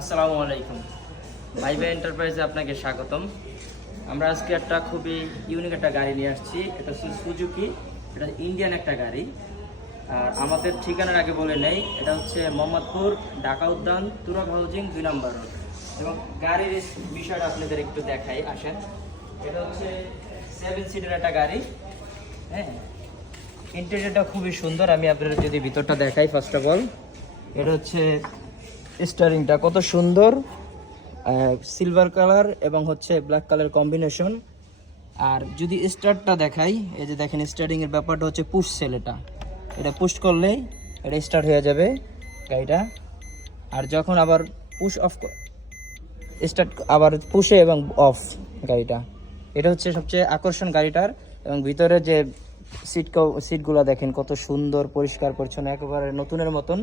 আসসালামু আলাইকুম। ভাইবা এন্টারপ্রাইজে আপনাকে স্বাগতম। আমরা আজকে একটা খুবই ইউনিক একটা গাড়ি নিয়ে আসছি। এটা হচ্ছে সুজুকি, এটা ইন্ডিয়ান একটা গাড়ি। আর আমাদের ঠিকানার আগে বলে নেই, এটা হচ্ছে মোহাম্মদপুর ঢাকা উদ্যান তুরাগ হাউজিং 2 নম্বর রোড। এবং গাড়ির বিষয়টা আপনাদের একটু দেখাই, আসেন। এটা হচ্ছে 7 সিটের একটা গাড়ি। হ্যাঁ, ইন্টেরিয়রটা খুবই সুন্দর। আমি আপনাদের যদি ভিতরটা দেখাই, ফার্স্ট অফ অল এটা হচ্ছে স্টিয়ারিংটা কত সুন্দর, সিলভার কালার এবং হচ্ছে ব্ল্যাক কালার কম্বিনেশন। আর যদি স্টার্টটা দেখাই, এই যে দেখেন স্টার্টিং এর ব্যাপারটা হচ্ছে পুশ সেল। এটা পুশ করলেই এটা স্টার্ট হয়ে যাবে গাড়িটা। আর যখন আবার পুশ অফ স্টার্ট, আবার পুশে এবং অফ গাড়িটা। এটা হচ্ছে সবচেয়ে আকর্ষণ গাড়িটার। এবং ভিতরে যে সিটগুলো দেখেন কত সুন্দর, পরিষ্কার পরিচ্ছন্ন, একেবারে নতুনের মতন।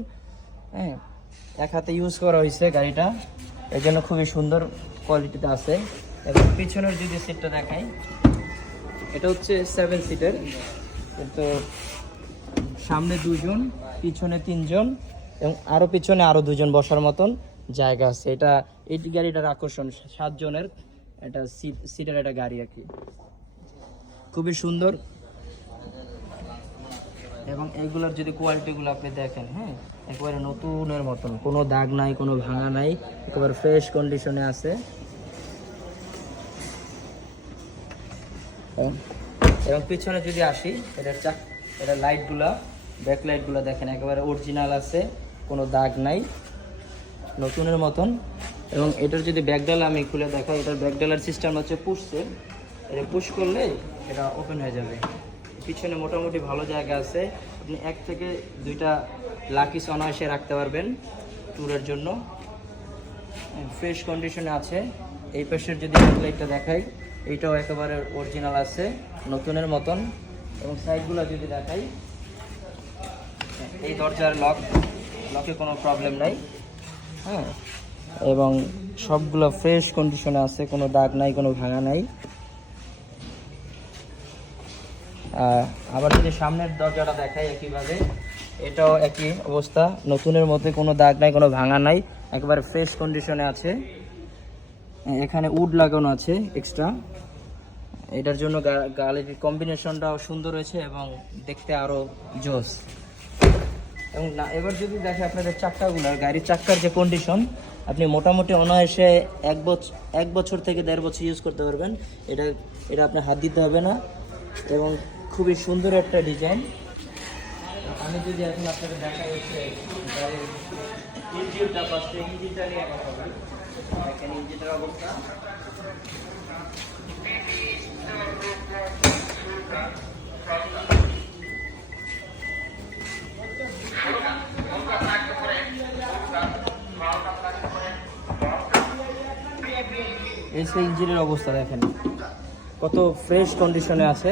হ্যাঁ, এক হাতে ইউজ করা হয়েছে গাড়িটা, এই জন্য খুবই সুন্দর কোয়ালিটিতে আছে। এবং পিছনের যদি সিটটা দেখাই, এটা হচ্ছে 7 সিটের, কিন্তু সামনে 2 জন, পিছনে 3 জন এবং আরও পিছনে আরও 2 জন বসার মতন জায়গা আছে। এই গাড়িটার আকর্ষণ 7 জনের একটা সিটের একটা গাড়ি আর কি, খুবই সুন্দর। এবং এইগুলোর যদি কোয়ালিটিগুলো আপনি দেখেন, হ্যাঁ, একেবারে নতুনের মতন, কোনো দাগ নাই, কোনো ভাঙা নাই, একেবারে ফ্রেশ কন্ডিশনে আছে। এবং পিছনে যদি আসি, এটা লাইটগুলা, ব্যাক লাইটগুলো দেখেন একেবারে অরিজিনাল আছে, কোনো দাগ নাই, নতুনের মতন। এবং এটার যদি ব্যাকডাল আমি খুলে দেখাই, এটার ব্যাকডালার সিস্টেম হচ্ছে পুশ সেল। এটা পুশ করলে এটা ওপেন হয়ে যাবে। পিছনে মোটামুটি ভালো জায়গা আছে, আপনি 1 থেকে 2টা লাকিস অনায়াসে রাখতে পারবেন ট্যুরের জন্য। ফ্রেশ কন্ডিশনে আছে। এই পাশের যদি লাইটটা দেখাই, এইটাও একেবারে অরিজিনাল আছে, নতুনের মতন। এবং সাইডগুলো যদি দেখাই, এই দরজার লকে কোনো প্রবলেম নাই। হ্যাঁ, এবং সবগুলো ফ্রেশ কন্ডিশনে আছে, কোনো দাগ নাই, কোনো ভাঙা নাই। আবার যদি সামনের দরজাটা দেখাই, একইভাবে এটাও একই অবস্থা, নতুনের মধ্যে কোনো দাগ নাই, কোনো ভাঙা নাই, একেবারে ফ্রেশ কন্ডিশনে আছে। এখানে উড লাগানো আছে এক্সট্রা, এটার জন্য গাড়ির কম্বিনেশনটাও সুন্দর হয়েছে এবং দেখতে আরও জোস। এবং এবার যদি দেখে আপনাদের চাক্কাগুলো, গাড়ির চাক্কার যে কন্ডিশন, আপনি মোটামুটি অনায়াসে 1 বছর থেকে 1.5 বছর ইউজ করতে পারবেন। এটা আপনার হাত দিতে হবে না। এবং খুবই সুন্দর একটা ডিজাইন। আমি যদি এখন আপনাদের দেখা হচ্ছে গাড়ির ইঞ্জিনটা, ফার্স্টে ইঞ্জিনটা নিয়ে কথা বলি। দেখেন ইঞ্জিনের অবস্থা, এই সেই ইঞ্জিনের অবস্থা দেখেন কত ফ্রেশ কন্ডিশনে আছে,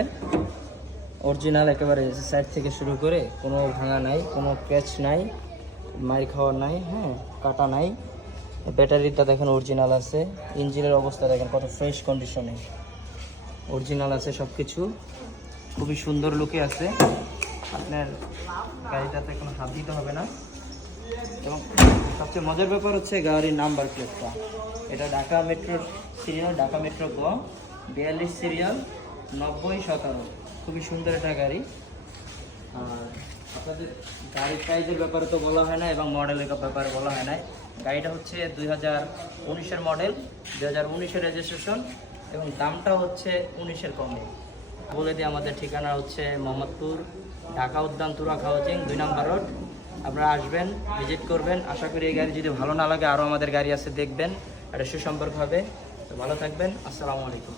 অরিজিনাল একেবারে সাইড থেকে শুরু করে, কোনো ভাঙা নাই, কোনো ক্র্যাচ নাই, মার খাওয়া নাই, হ্যাঁ, কাটা নাই। ব্যাটারিটা দেখেন অরিজিনাল আছে। ইঞ্জিনের অবস্থা দেখেন কত ফ্রেশ কন্ডিশনে, অরিজিনাল আছে সব কিছু, খুবই সুন্দর লুকে আছে। আপনার গাড়িটাতে কোনো হাত দিতে হবে না। এবং সবচেয়ে মজার ব্যাপার হচ্ছে গাড়ির নাম্বার প্লেটটা, এটা ঢাকা মেট্রোর সিরিয়াল, ঢাকা মেট্রো গ 42 সিরিয়াল 9017। খুবই সুন্দর একটা গাড়ি। আর আপনাদের গাড়ির প্রাইজের ব্যাপারে তো বলা হয় না এবং মডেলের ব্যাপারে বলা হয় না। গাড়িটা হচ্ছে 2019-এর মডেল, 2019-এর রেজিস্ট্রেশন এবং দামটা হচ্ছে 19-এর কমে। বলে দিই, আমাদের ঠিকানা হচ্ছে মোহাম্মদপুর ঢাকা উদ্যান তুরাগ হাউজিং 2 নম্বর রোড। আপনারা আসবেন, ভিজিট করবেন। আশা করি এই গাড়ি যদি ভালো না লাগে, আরও আমাদের গাড়ি আছে, দেখবেন, একটা সুসম্পর্ক হবে। তো ভালো থাকবেন, আসসালামু আলাইকুম।